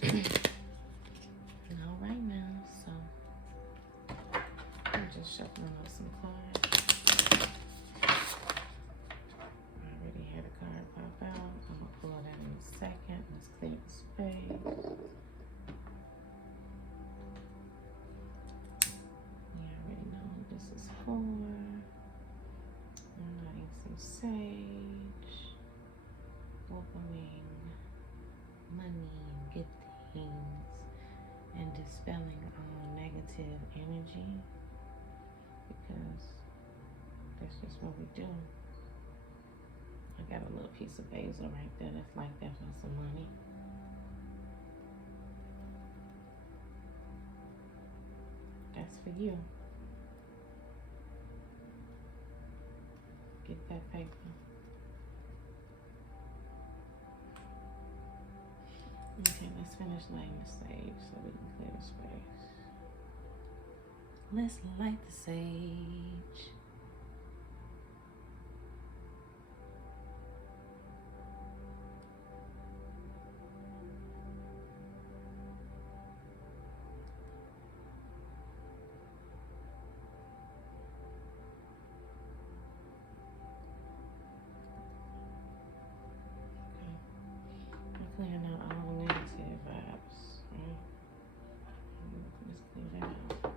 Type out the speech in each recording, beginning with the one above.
All right now, so I'm just shuffling up some cards. I already had a card pop out. I'm gonna pull that in a second. Let's clear the space. You already know what this is for. I'm lighting some sage, welcoming money and good things, and dispelling all negative energy, because that's just what we do. I got a little piece of basil right there that's like that for some money. That's for you. Get that paper. Okay, let's finish lighting the sage so we can clear the space. Let's light the sage. Clearing out all negative vibes, right? Let's clear that out.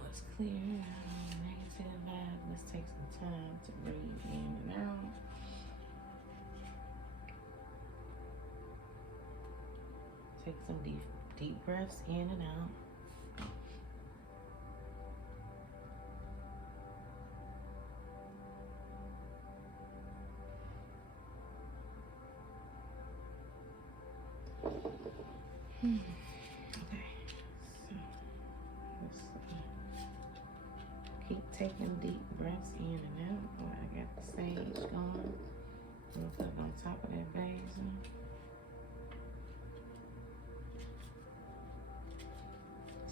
Let's clear out negative vibes. Let's take some time to breathe in and out. Take some deep breaths in and out. Okay, so let's keep taking deep breaths in and out while I got the sage going. I'm gonna put it on top of that basil.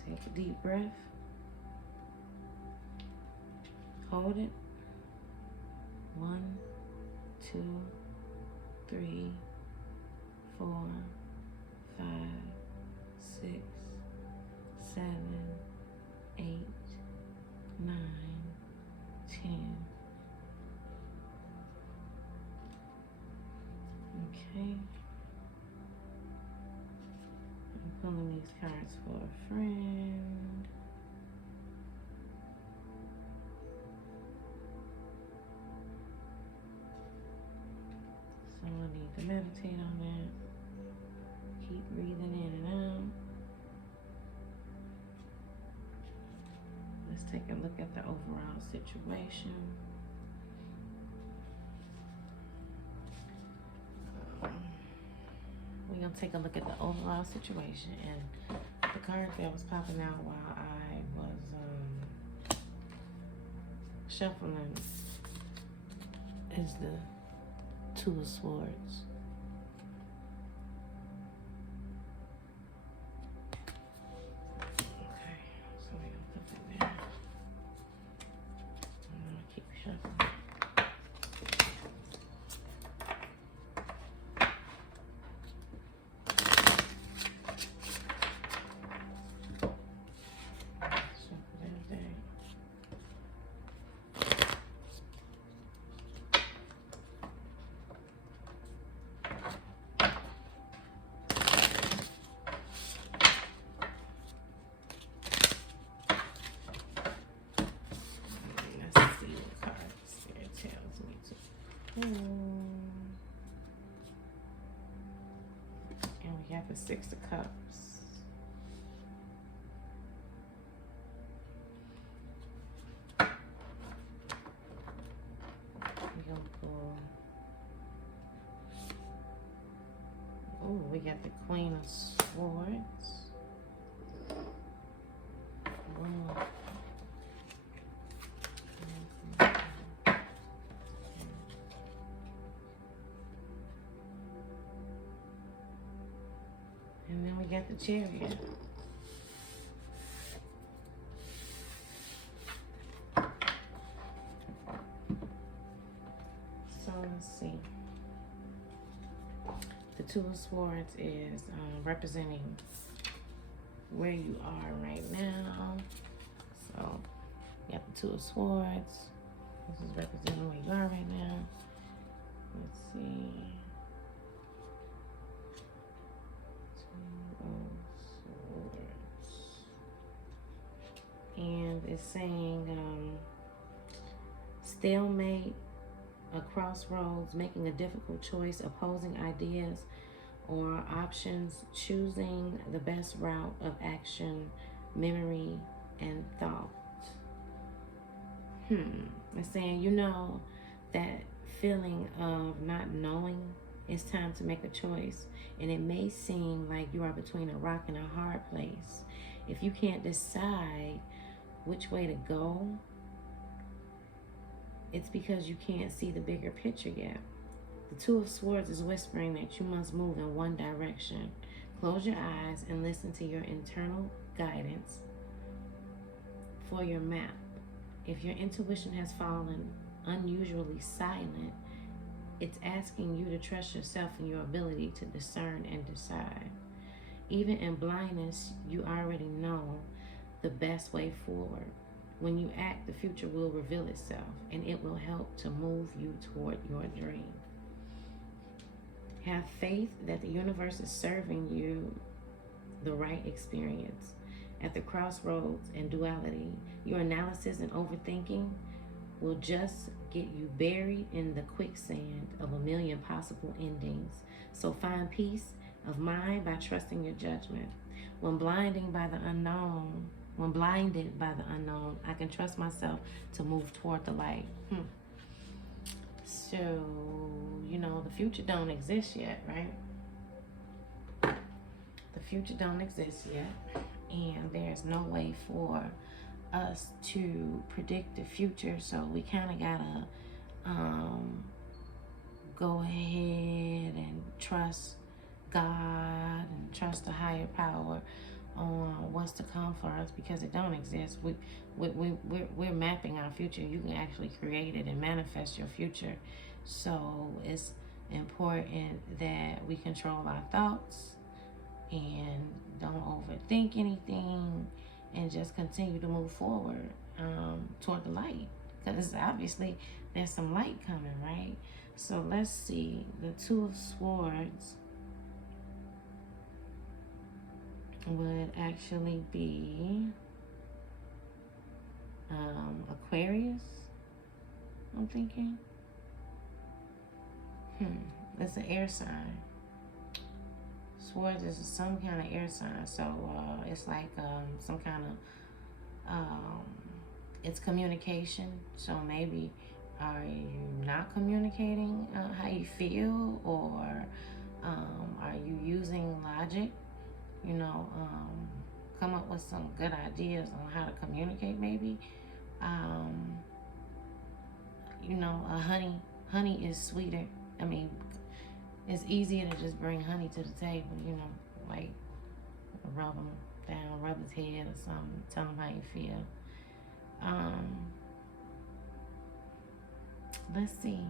Take a deep breath. Hold it. 1, 2, 3, 4, 5, 6, 7, 8, 9, 10. Okay. I'm pulling these cards for a friend. So I need to meditate on that. Keep breathing in and out. Let's take a look at the overall situation. We're going to take a look at the overall situation, and the card that was popping out while I was shuffling is the Two of Swords. And we have the Six of Cups. We're gonna pull. Oh, we got the Queen of Swords. Whoa. And then we got the Chariot. So let's see. The Two of Swords is representing where you are right now. So you got the Two of Swords. This is representing where you are right now. Let's see. Two of Swords. And it's saying stalemate, a crossroads, making a difficult choice, opposing ideas or options, choosing the best route of action, memory, and thought. It's saying, you know, that feeling of not knowing, it's time to make a choice. And it may seem like you are between a rock and a hard place. If you can't decide which way to go, it's because you can't see the bigger picture yet. The Two of Swords is whispering that you must move in one direction. Close your eyes and listen to your internal guidance for your map. If your intuition has fallen unusually silent, it's asking you to trust yourself and your ability to discern and decide. Even in blindness, you already know the best way forward. When you act, the future will reveal itself, and it will help to move you toward your dream. Have faith that the universe is serving you the right experience. At the crossroads and duality, your analysis and overthinking will just get you buried in the quicksand of a million possible endings. So find peace of mind by trusting your judgment. When blinded by the unknown, I can trust myself to move toward the light. So, you know, the future don't exist yet, right? The future don't exist yet. And there's no way for us to predict the future. So we kind of gotta go ahead and trust God and trust the higher power on what's to come for us, because it don't exist. We're mapping our future. You can actually create it and manifest your future. So it's important that we control our thoughts and don't overthink anything and just continue to move forward toward the light, because obviously there's some light coming, right? So let's see, the Two of Swords would actually be Aquarius, I'm thinking. It's an air sign. Swords is some kind of air sign, so it's like some kind of it's communication. So maybe are you not communicating how you feel, or are you using logic? You know, come up with some good ideas on how to communicate. Maybe you know, honey is sweeter. I mean, it's easier to just bring honey to the table, you know, like rub them down, rub his head or something, tell him how you feel. Let's see.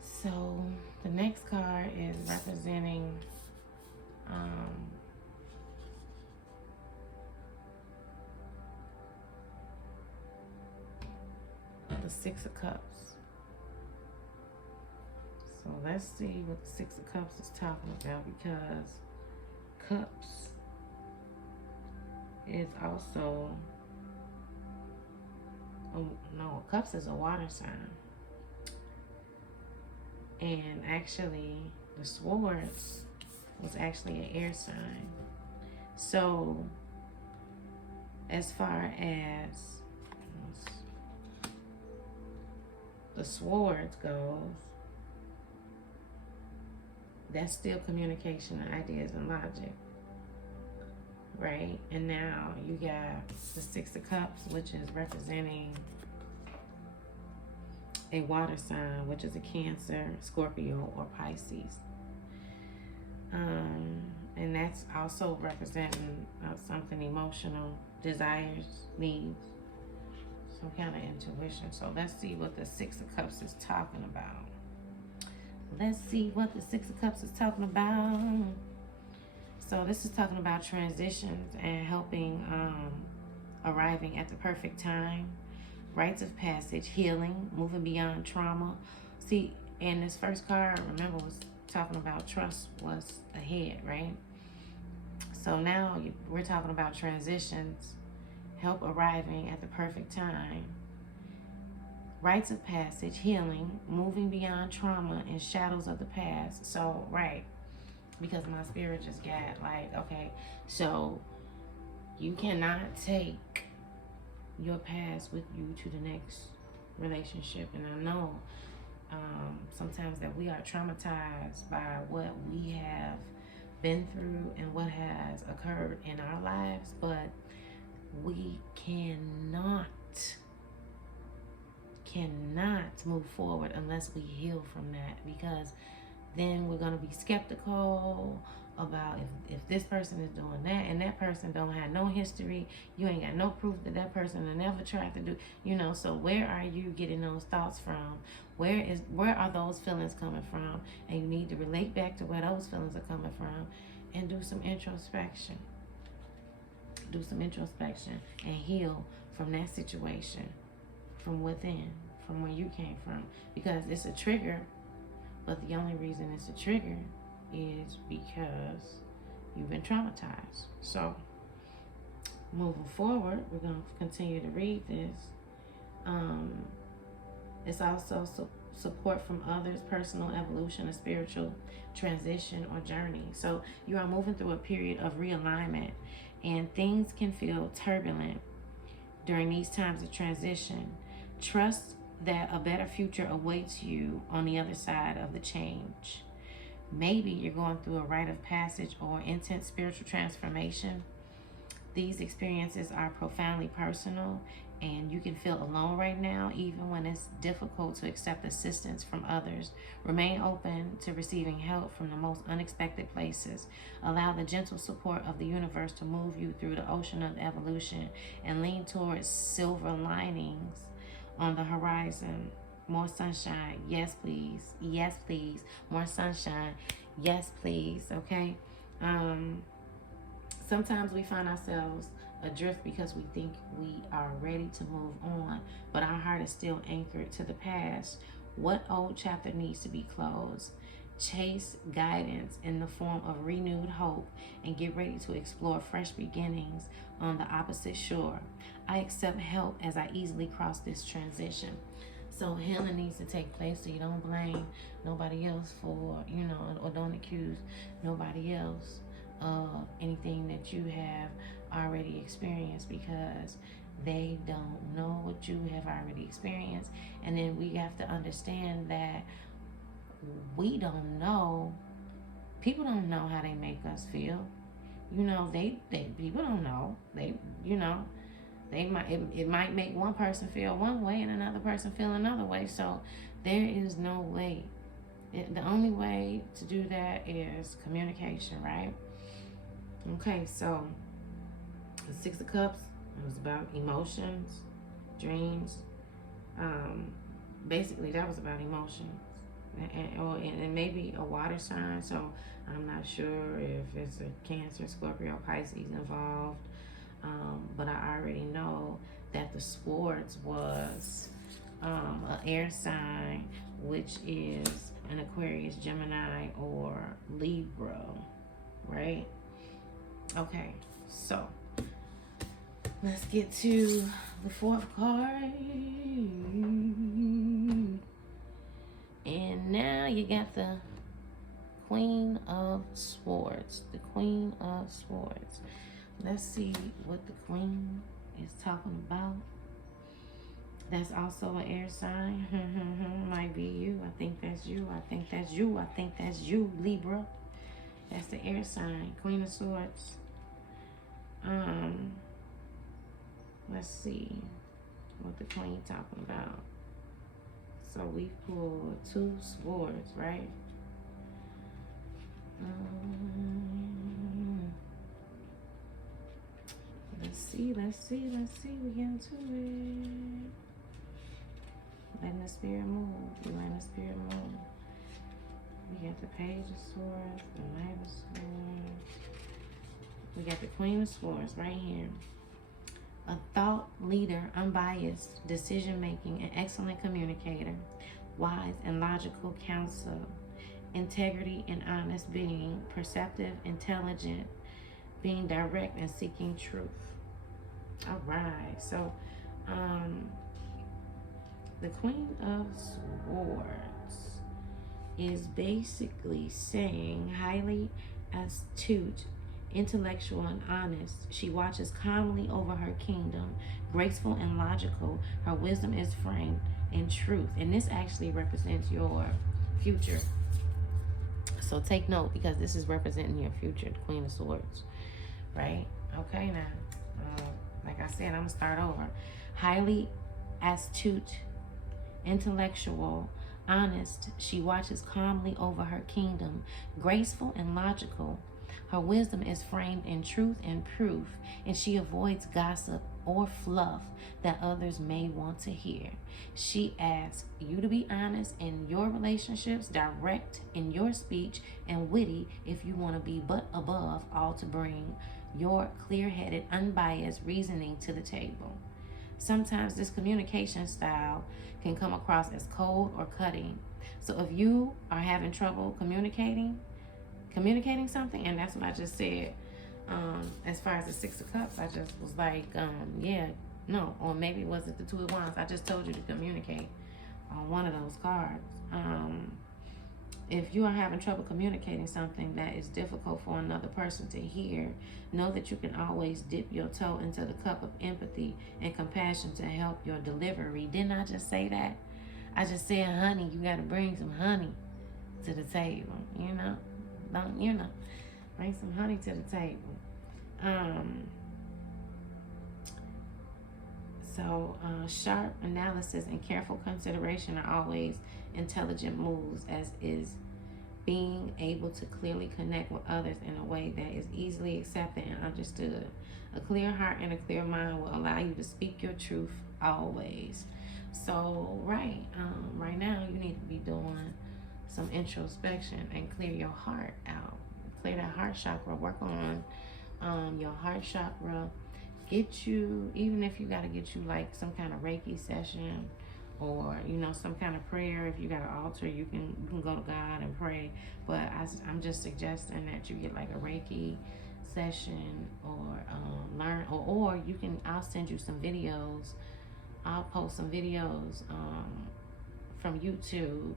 So the next card is representing the Six of Cups. So let's see what the Six of Cups is talking about, because Cups is also, Cups is a water sign. And actually, the Swords was actually an air sign. So, as far as the Swords goes, that's still communication, ideas, and logic, right? And now you got the Six of Cups, which is representing a water sign, which is a Cancer, Scorpio, or Pisces. And that's also representing something emotional, desires, needs, some kind of intuition. So let's see what the Six of Cups is talking about. let's see what the Six of Cups is talking about. So this is talking about transitions and helping, arriving at the perfect time, rites of passage, healing, moving beyond trauma. See, and this first card, remember, was talking about trust was ahead, right? So now we're talking about transitions, help arriving at the perfect time, rites of passage, healing, moving beyond trauma and shadows of the past. So, right, because my spirit just got like, okay, so you cannot take your past with you to the next relationship. And I know sometimes that we are traumatized by what we have been through and what has occurred in our lives, but we cannot move forward unless we heal from that, because then we're going to be skeptical about if this person is doing that and that person don't have no history. You ain't got no proof that that person never tried to do, so where are you getting those thoughts from? Where are those feelings coming from? And you need to relate back to where those feelings are coming from and do some introspection. Do some introspection and heal from that situation, from within, from where you came from, because it's a trigger. But the only reason it's a trigger is because you've been traumatized. So, moving forward, we're going to continue to read this. It's also support from others, personal evolution, a spiritual transition or journey. So, you are moving through a period of realignment, and things can feel turbulent during these times of transition. Trust that a better future awaits you on the other side of the change. Maybe you're going through a rite of passage or intense spiritual transformation. These experiences are profoundly personal, and you can feel alone right now, even when it's difficult to accept assistance from others. Remain open to receiving help from the most unexpected places. Allow the gentle support of the universe to move you through the ocean of evolution, and lean towards silver linings on the horizon. More sunshine, yes please, yes please. More sunshine, yes please. Okay. Sometimes we find ourselves adrift because we think we are ready to move on, but our heart is still anchored to the past. What old chapter needs to be closed? Chase guidance in the form of renewed hope and get ready to explore fresh beginnings on the opposite shore. I accept help as I easily cross this transition. So healing needs to take place, so you don't blame nobody else for, or don't accuse nobody else of anything that you have already experienced, because they don't know what you have already experienced. And then we have to understand that we don't know. People don't know how they make us feel. People don't know. It might make one person feel one way and another person feel another way. So there is no way. The only way to do that is communication, right? Okay, so the Six of Cups, it was about emotions, dreams. Basically, that was about emotions. And maybe a water sign, so I'm not sure if it's a Cancer, Scorpio, Pisces involved. But I already know that the Swords was an air sign, which is an Aquarius, Gemini, or Libra, right? Okay, so let's get to the fourth card. And now you got the Queen of Swords. The Queen of Swords. Let's see what the Queen is talking about. That's also an air sign. Might be you. I think that's you. I think that's you. I think that's you, Libra. That's the air sign. Queen of Swords. Let's see what the Queen talking about. So we pulled two swords, right? Let's see. We get into it. Letting the spirit move. We letting the spirit move. Page of Swords, the Knight of Swords. We got the Queen of Swords right here. A thought leader, unbiased, decision-making, and excellent communicator. Wise and logical counsel. Integrity and honest being. Perceptive, intelligent, being direct and seeking truth. All right, so the Queen of Swords is basically saying highly astute, intellectual, and honest. She watches calmly over her kingdom, graceful and logical. Her wisdom is framed in truth. And this actually represents your future. So take note, because this is representing your future, the Queen of Swords. Right? Okay, now. Like I said, I'm going to start over. Highly astute, intellectual, honest. She watches calmly over her kingdom, graceful and logical. Her wisdom is framed in truth and proof, and she avoids gossip or fluff that others may want to hear. She asks you to be honest in your relationships, direct in your speech, and witty if you want to be, but above all to bring your clear-headed, unbiased reasoning to the table. Sometimes this communication style can come across as cold or cutting. So if you are having trouble communicating something, and that's what I just said, as far as the Six of Cups, I just was like, yeah, no, or maybe it wasn't the Two of Wands. I just told you to communicate on one of those cards. If you are having trouble communicating something that is difficult for another person to hear, know that you can always dip your toe into the cup of empathy and compassion to help your delivery. Didn't I just say that? I just said, honey, you got to bring some honey to the table, you know? Bring some honey to the table. Sharp analysis and careful consideration are always intelligent moves, as is being able to clearly connect with others in a way that is easily accepted and understood. A clear heart and a clear mind will allow you to speak your truth always. So, right now you need to be doing some introspection and clear your heart out. Clear that heart chakra. Work on your heart chakra. Get you, even if you got to get you like some kind of Reiki session, or some kind of prayer. If you got an altar, you can go to God and pray. But I'm just suggesting that you get like a Reiki session, or learn, or you can. I'll send you some videos. I'll post some videos from YouTube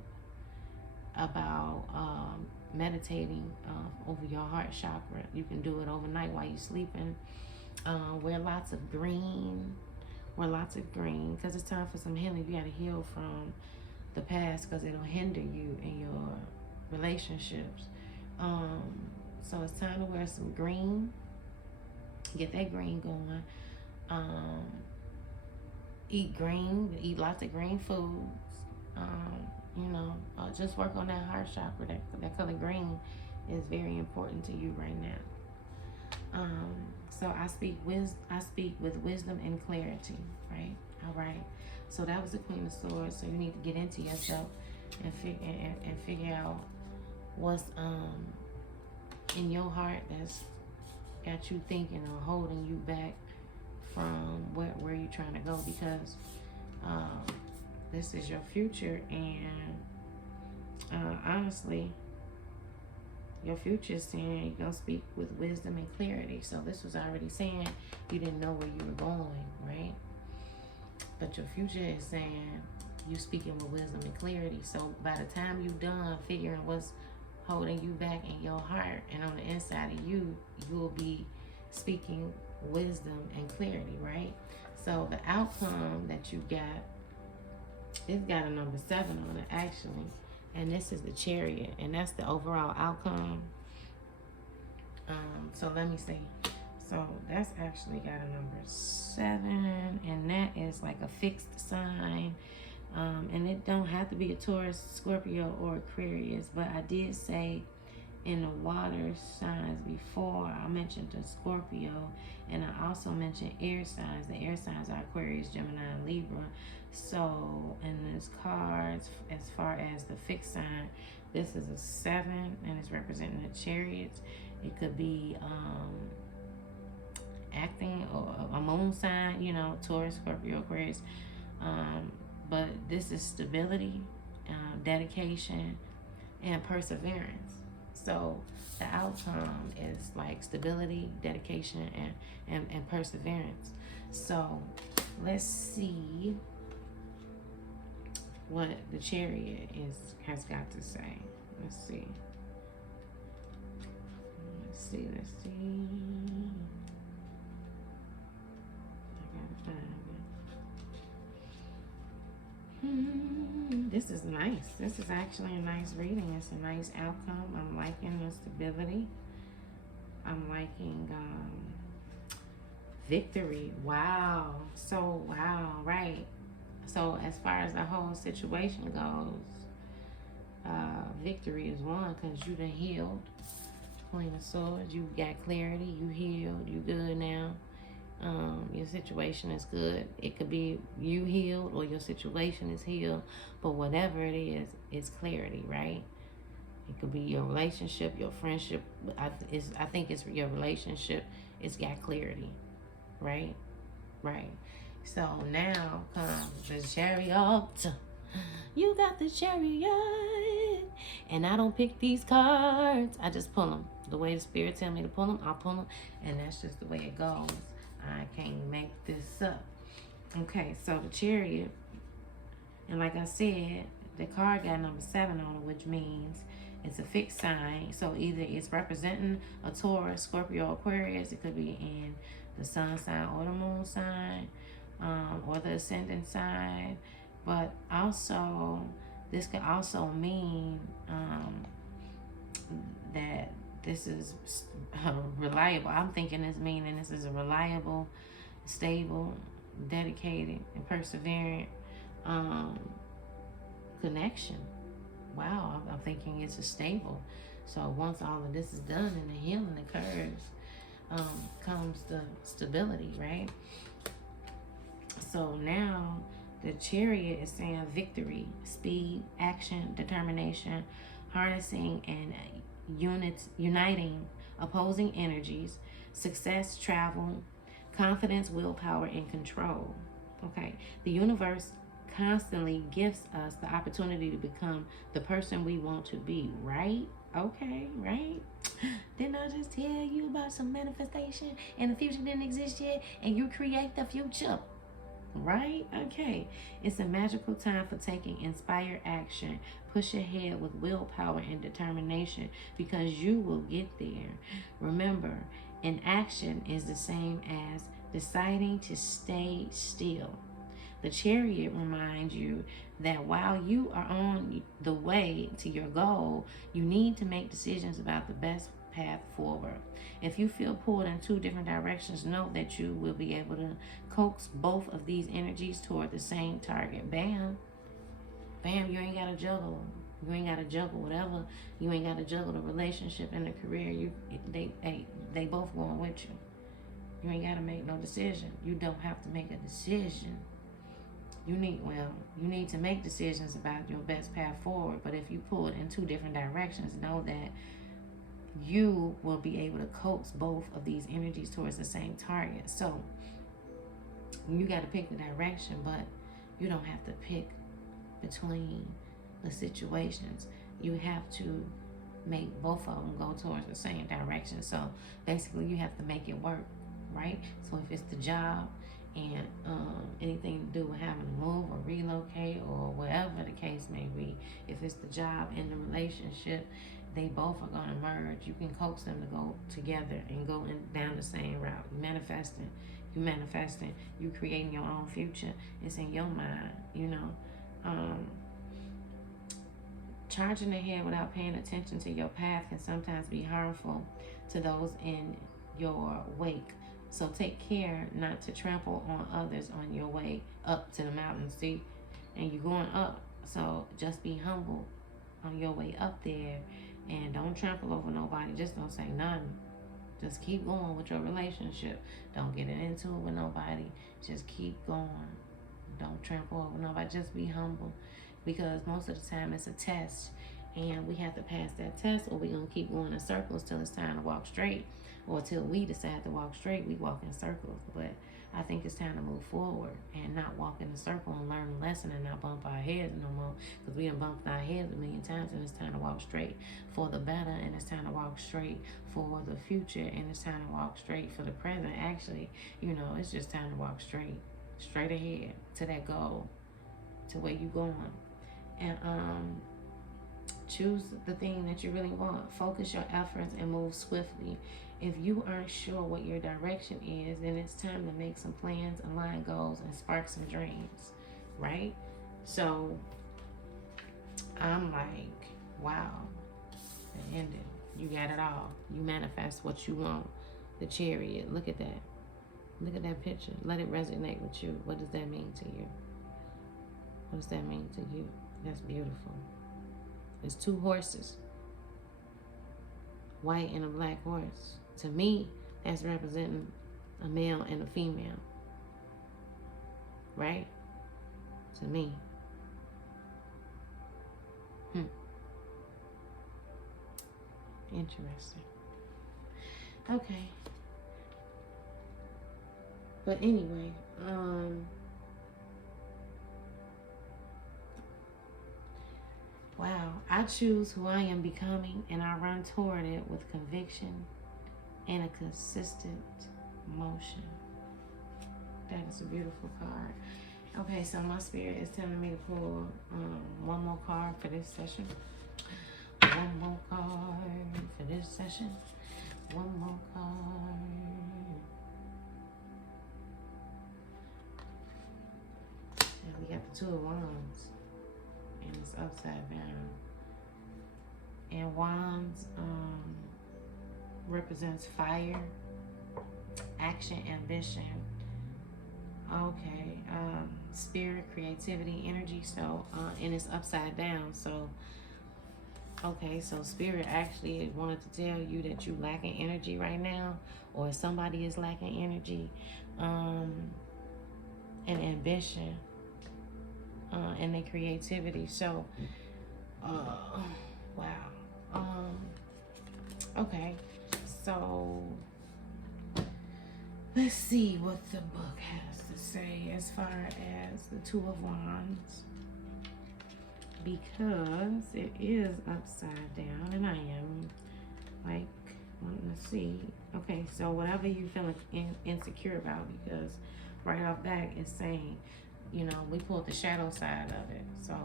about meditating over your heart chakra. You can do it overnight while you're sleeping. Wear lots of green, because it's time for some healing. You got to heal from the past, because it'll hinder you in your relationships. So it's time to wear some green. Get that green going. Eat green. Eat lots of green foods. Just work on that heart chakra. That color green is very important to you right now. So I speak with wisdom and clarity, right? All right. So that was the Queen of Swords. So you need to get into yourself and figure out what's in your heart that's got you thinking or holding you back from where you're trying to go, because this is your future, and honestly, your future is saying you're going to speak with wisdom and clarity. So this was already saying you didn't know where you were going, right? But your future is saying you speaking with wisdom and clarity. So by the time you're done figuring what's holding you back in your heart and on the inside of you, you will be speaking wisdom and clarity, right? So the outcome that you got, it's got a number 7 on it actually. And this is the Chariot, and that's the overall outcome. So let me see. So that's actually got a number 7, and that is like a fixed sign. And it don't have to be a Taurus, Scorpio, or Aquarius, but I did say in the water signs before. I mentioned the Scorpio, and I also mentioned air signs. The air signs are Aquarius, Gemini, and Libra. So in this card, as far as the fixed sign, this is a 7, and it's representing the Chariots. It could be acting or a moon sign, you know, Taurus, Scorpio, Aquarius. But this is stability, dedication, and perseverance. So the outcome is like stability, dedication, and perseverance. So let's see what the Chariot has got to say. Let's see. Let's see. I gotta find it. This is nice. This is actually a nice reading. It's a nice outcome. I'm liking the stability. I'm liking victory. Wow. So, wow, right. So, as far as the whole situation goes, victory is won because you done healed. Queen of Swords, you got clarity. You healed. You good now. Your situation is good. It could be you healed or your situation is healed, but whatever it is, it's clarity, right? It could be your relationship, your friendship. I think it's your relationship. It's got clarity, right? Right. So now comes the Chariot. You got the Chariot, and I don't pick these cards. I just pull them. The way the Spirit tell me to pull them, I'll pull them, and that's just the way it goes. I can't make this up. Okay, so the Chariot, and like I said, the card got number 7 on it, which means it's a fixed sign. So either it's representing a Taurus, Scorpio, Aquarius. It could be in the sun sign or the moon sign, or the ascendant sign. But also, this could also mean that this is reliable. I'm thinking it's meaning this is a reliable, stable, dedicated, and perseverant connection. Wow, I'm thinking it's a stable. So once all of this is done and the healing occurs, comes the stability, right? So now the Chariot is saying victory, speed, action, determination, harnessing and uniting opposing energies, success, travel, confidence, willpower, and control. Okay, the universe constantly gives us the opportunity to become the person we want to be, right? Okay, right? Didn't I just tell you about some manifestation and the future didn't exist yet and you create the future? Right? Okay. It's a magical time for taking inspired action. Push ahead with willpower and determination because you will get there. Remember, inaction is the same as deciding to stay still. The Chariot reminds you that while you are on the way to your goal, you need to make decisions about the best path forward. If you feel pulled in 2 different directions, know that you will be able to coax both of these energies toward the same target. Bam. Bam, you ain't got to juggle. You ain't got to juggle whatever. You ain't got to juggle the relationship and the career. They both going with you. You ain't got to make no decision. You don't have to make a decision. You need to make decisions about your best path forward. But if you pull it in 2 different directions, know that you will be able to coax both of these energies towards the same target. So you got to pick the direction, but you don't have to pick between the situations. You have to make both of them go towards the same direction. So basically you have to make it work, right? So if it's the job and anything to do with having to move or relocate or whatever the case may be, if it's the job and the relationship, they both are going to merge. You can coax them to go together and go down the same route. You manifesting, you creating your own future. It's in your mind, you know. Charging ahead without paying attention to your path can sometimes be harmful to those in your wake. So take care not to trample on others on your way up to the mountain. See, and you're going up, so just be humble on your way up there And don't trample over nobody. Just don't say nothing. Just keep going with your relationship. Don't get into it with nobody. Just keep going. Don't trample over nobody. Just be humble. Because most of the time it's a test. And we have to pass that test, or we're going to keep going in circles till it's time to walk straight. Or till we decide to walk straight, we walk in circles. But I think it's time to move forward and not walk in a circle and learn a lesson and not bump our heads no more. Because we done bumped our heads a million times, and it's time to walk straight for the better, and it's time to walk straight for the future, and it's time to walk straight for the present. Actually, it's just time to walk straight ahead to that goal, to where you going. And choose the thing that you really want. Focus your efforts and move swiftly. If you aren't sure what your direction is, then it's time to make some plans, align goals, and spark some dreams, right? So I'm like, wow, the ending. You got it all. You manifest what you want. The Chariot. Look at that. Look at that picture. Let it resonate with you. What does that mean to you? What does that mean to you? That's beautiful. There's two horses. White and a black horse. To me, that's representing a male and a female. Right? To me. Interesting. Okay. But anyway, wow. I choose who I am becoming, and I run toward it with conviction and a consistent motion. That is a beautiful card. Okay, so my spirit is telling me to pull one more card for this session. One more card for this session. One more card. And we got the Two of Wands. And it's upside down. And Wands represents fire, action, ambition. Okay, spirit, creativity, energy. So, and it's upside down. So, okay, so spirit actually wanted to tell you that you lacking energy right now, or somebody is lacking energy, and ambition, and their creativity. So, wow. Okay, so let's see what the book has to say as far as the Two of Wands, because it is upside down, and I am like wanting to see. Okay, so whatever you feeling insecure about, because right off back it's saying, we pulled the shadow side of it. So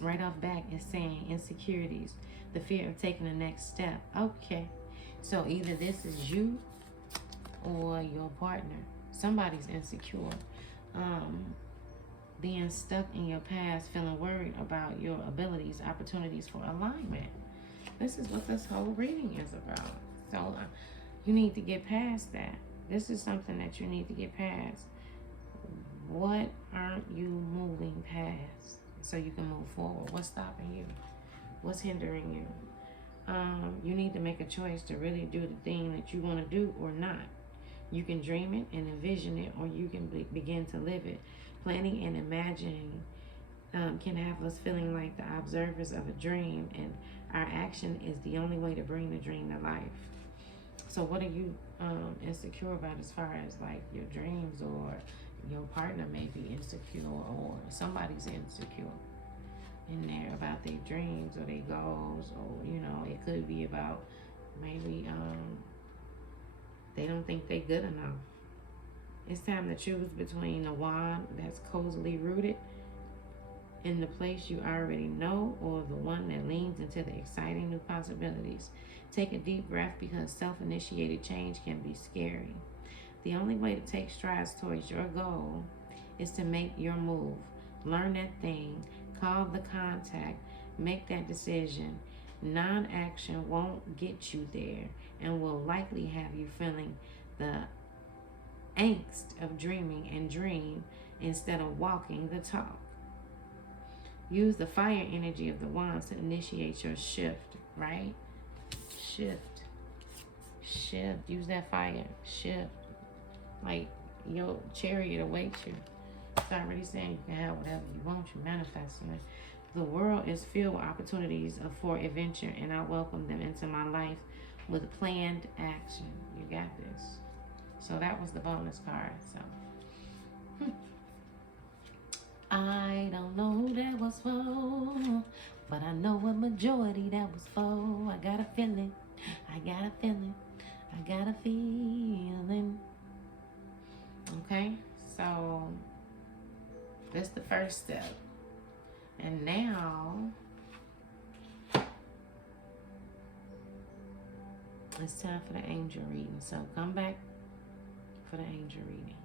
right off back it's saying insecurities, the fear of taking the next step. Okay, so either this is you or your partner. Somebody's insecure, being stuck in your past, feeling worried about your abilities, opportunities for alignment. This is what this whole reading is about. So you need to get past that. This is something that you need to get past. What aren't you moving past so you can move forward? What's stopping you? What's hindering you? You need to make a choice to really do the thing that you want to do or not. You can dream it and envision it, or you can begin to live it. Planning and imagining can have us feeling like the observers of a dream, and our action is the only way to bring the dream to life. So what are you insecure about as far as like your dreams, or your partner may be insecure, or somebody's insecure in there about their dreams or their goals, or it could be about maybe they don't think they're good enough. It's time to choose between the wand that's cozily rooted in the place you already know, or the one that leans into the exciting new possibilities. Take a deep breath, because self-initiated change can be scary. The only way to take strides towards your goal is to make your move. Learn that thing, call the contact, make that decision. Non-action won't get you there, and will likely have you feeling the angst of dreaming and dream instead of walking the talk. Use the fire energy of the wands to initiate your shift, right? Shift. Shift. Use that fire. Shift. Like your chariot awaits you. It's already saying you can have whatever you want. You manifesting it. The world is filled with opportunities for adventure, and I welcome them into my life with planned action. You got this. So that was the bonus card. So I don't know who that was for, but I know what majority that was for. I got a feeling. I got a feeling. I got a feeling. Okay, so that's the first step. And now it's time for the angel reading. So come back for the angel reading.